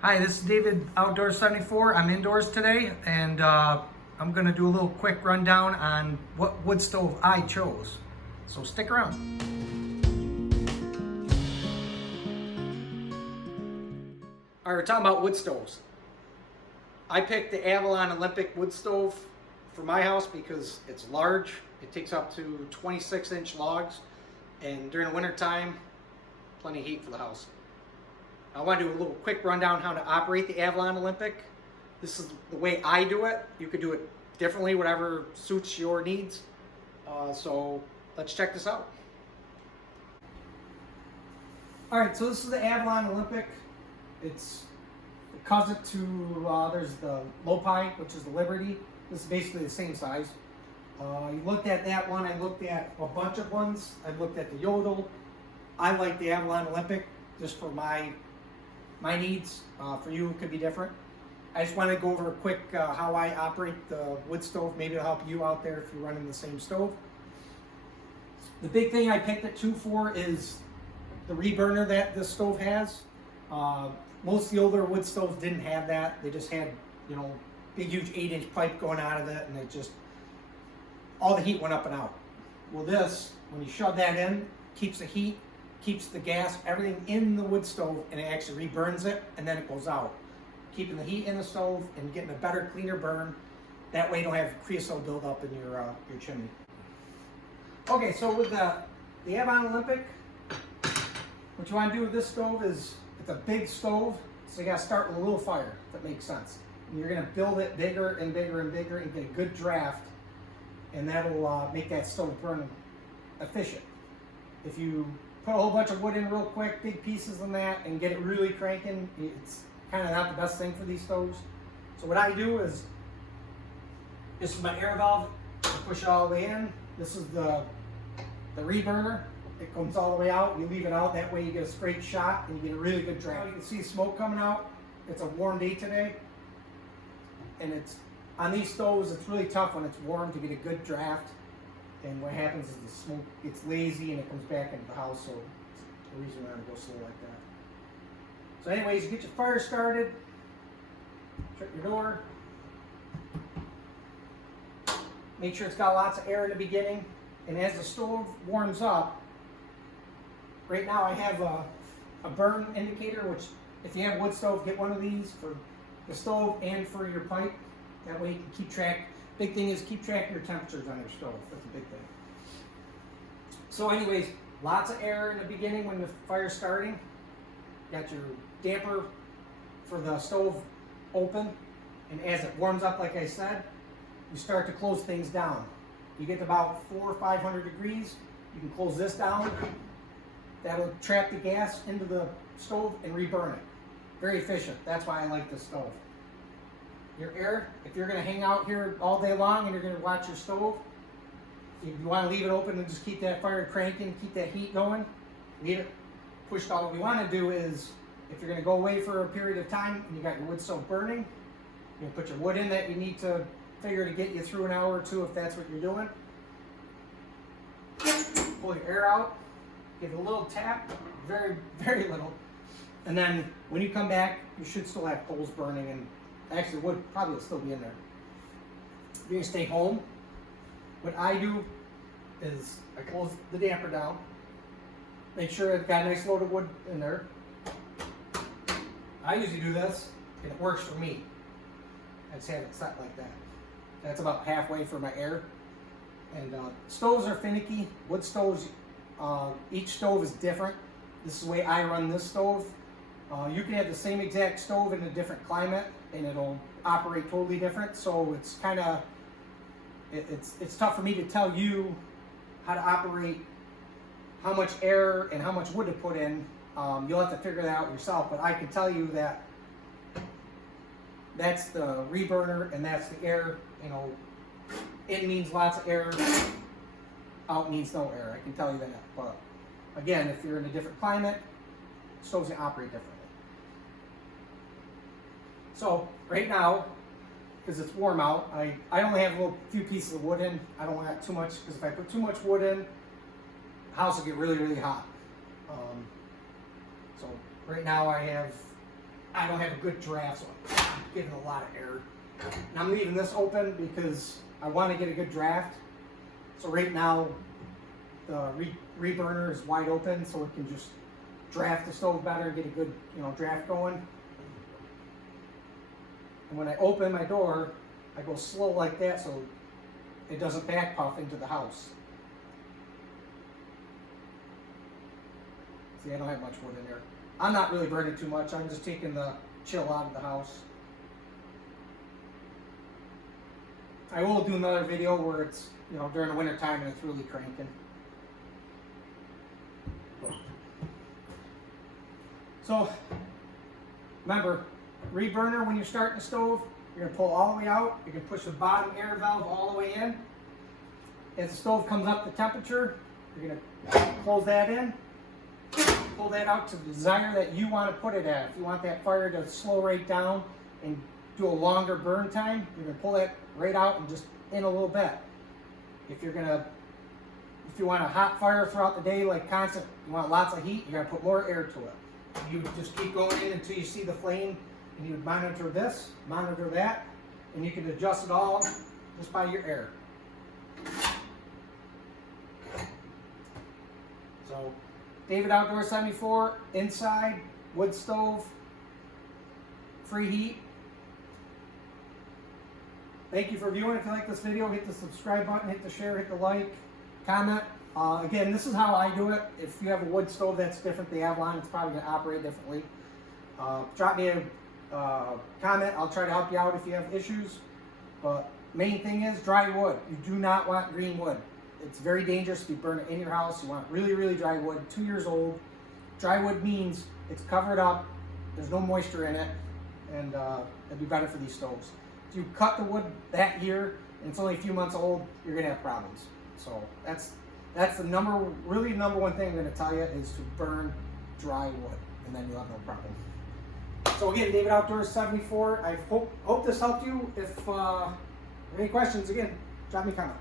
Hi, this is David, Outdoors 74. I'm indoors today, and I'm going to do a little quick rundown on what wood stove I chose. So stick around. All right, we're talking about wood stoves. I picked the Avalon Olympic wood stove for my house because it's large. It takes up to 26-inch logs, and during the winter time, plenty of heat for the house. I want to do a little quick rundown how to operate the Avalon Olympic. This is the way I do it. You could do it differently, whatever suits your needs. So let's check this out. All right, so this is the Avalon Olympic. It's the cousin to, there's the Lopi, which is the Liberty. This is basically the same size. You looked at that one. I looked at a bunch of ones. I looked at the Yodel. I like the Avalon Olympic just for my needs. For you, it could be different. I just want to go over a quick how I operate the wood stove. Maybe it'll help you out there if you're running the same stove. The big thing I picked it for is the reburner that this stove has. Most of the older wood stoves didn't have that. They just had, big huge 8-inch pipe going out of it, and it just, all the heat went up and out. Well, this, when you shove that in, keeps the heat, keeps the gas, everything in the wood stove, and it actually reburns it, and then it goes out. Keeping the heat in the stove and getting a better, cleaner burn. That way you don't have creosote buildup in your chimney. Okay, so with the Avalon Olympic, what you want to do with this stove is, it's a big stove, so you got to start with a little fire, if that makes sense. And you're going to build it bigger and bigger and bigger and get a good draft, and that'll make that stove burn efficient. If you put a whole bunch of wood in real quick, big pieces in that, and get it really cranking, it's kind of not the best thing for these stoves. So what I do is, this is my air valve, I push it all the way in. This is the reburner. It comes all the way out. You leave it out, that way you get a straight shot and you get a really good draft. You can see smoke coming out. It's a warm day today. And it's on these stoves, it's really tough when it's warm to get a good draft. And what happens is the smoke gets lazy and it comes back into the house, so it's the reason why I'm going to go slow like that. So anyways, you get your fire started, shut your door. Make sure it's got lots of air in the beginning. And as the stove warms up, right now I have a burn indicator, which if you have a wood stove, get one of these for the stove and for your pipe. That way you can keep track. Big thing is keep track of your temperatures on your stove. That's a big thing. So anyways, lots of air in the beginning when the fire's starting. Got your damper for the stove open. And as it warms up, like I said, you start to close things down. You get to about 400 or 500 degrees, you can close this down. That'll trap the gas into the stove and reburn it. Very efficient. That's why I like this stove. Your air, if you're going to hang out here all day long and you're going to watch your stove, if you want to leave it open and just keep that fire cranking, keep that heat going, leave it pushed out. What we want to do is, if you're going to go away for a period of time and you got your wood stove burning, you can put your wood in that you need to figure to get you through an hour or two if that's what you're doing. Pull your air out, give it a little tap, very, very little. And then when you come back, you should still have coals burning, and actually wood probably will still be in there. If you're gonna stay home, what I do is I close the damper down, make sure it's got a nice load of wood in there. I usually do this, and it works for me. I just have it set like that. That's about halfway for my air. And stoves are finicky. Wood stoves, each stove is different. This is the way I run this stove. You can have the same exact stove in a different climate and it'll operate totally different. So it's kind of, it's tough for me to tell you how to operate, how much air and how much wood to put in. You'll have to figure that out yourself, but I can tell you that that's the reburner and that's the air. In means lots of air, out means no air. I can tell you that. But again, if you're in a different climate, stoves can operate differently. So right now, because it's warm out, I only have a few pieces of wood in. I don't want too much, because if I put too much wood in, the house will get really, really hot. So right now I I don't have a good draft, so I'm giving a lot of air. And I'm leaving this open because I want to get a good draft. So right now, the reburner is wide open, so it can just draft the stove better and get a good, draft going. And when I open my door, I go slow like that so it doesn't back puff into the house. See, I don't have much wood in there. I'm not really burning too much. I'm just taking the chill out of the house. I will do another video where it's, during the winter time and it's really cranking. So, remember, reburner when you're starting the stove, you're going to pull all the way out. You can push the bottom air valve all the way in. As the stove comes up to temperature, you're going to close that in. Pull that out to the desire that you want to put it at. If you want that fire to slow right down and do a longer burn time, you're going to pull that right out and just in a little bit. If you want a hot fire throughout the day, like constant, you want lots of heat, you got to put more air to it. You just keep going in until you see the flame, and you would monitor this, monitor that, and you can adjust it all just by your air. So, David Outdoor 74, inside, wood stove, free heat. Thank you for viewing. If you like this video, hit the subscribe button, hit the share, hit the like, comment. Again, this is how I do it. If you have a wood stove that's different, the Avalon, it's probably going to operate differently. Drop me a comment. I'll try to help you out if you have issues. But main thing is dry wood. You do not want green wood. It's very dangerous if you burn it in your house. You want really, really dry wood, 2 years old. Dry wood means it's covered up, there's no moisture in it, and it'd be better for these stoves. If you cut the wood that year and it's only a few months old, you're gonna have problems. So that's the number one thing I'm gonna tell you is to burn dry wood, and then you'll have no problem. So again, David Outdoors 74. I hope this helped you. If any questions, again, drop me a comment.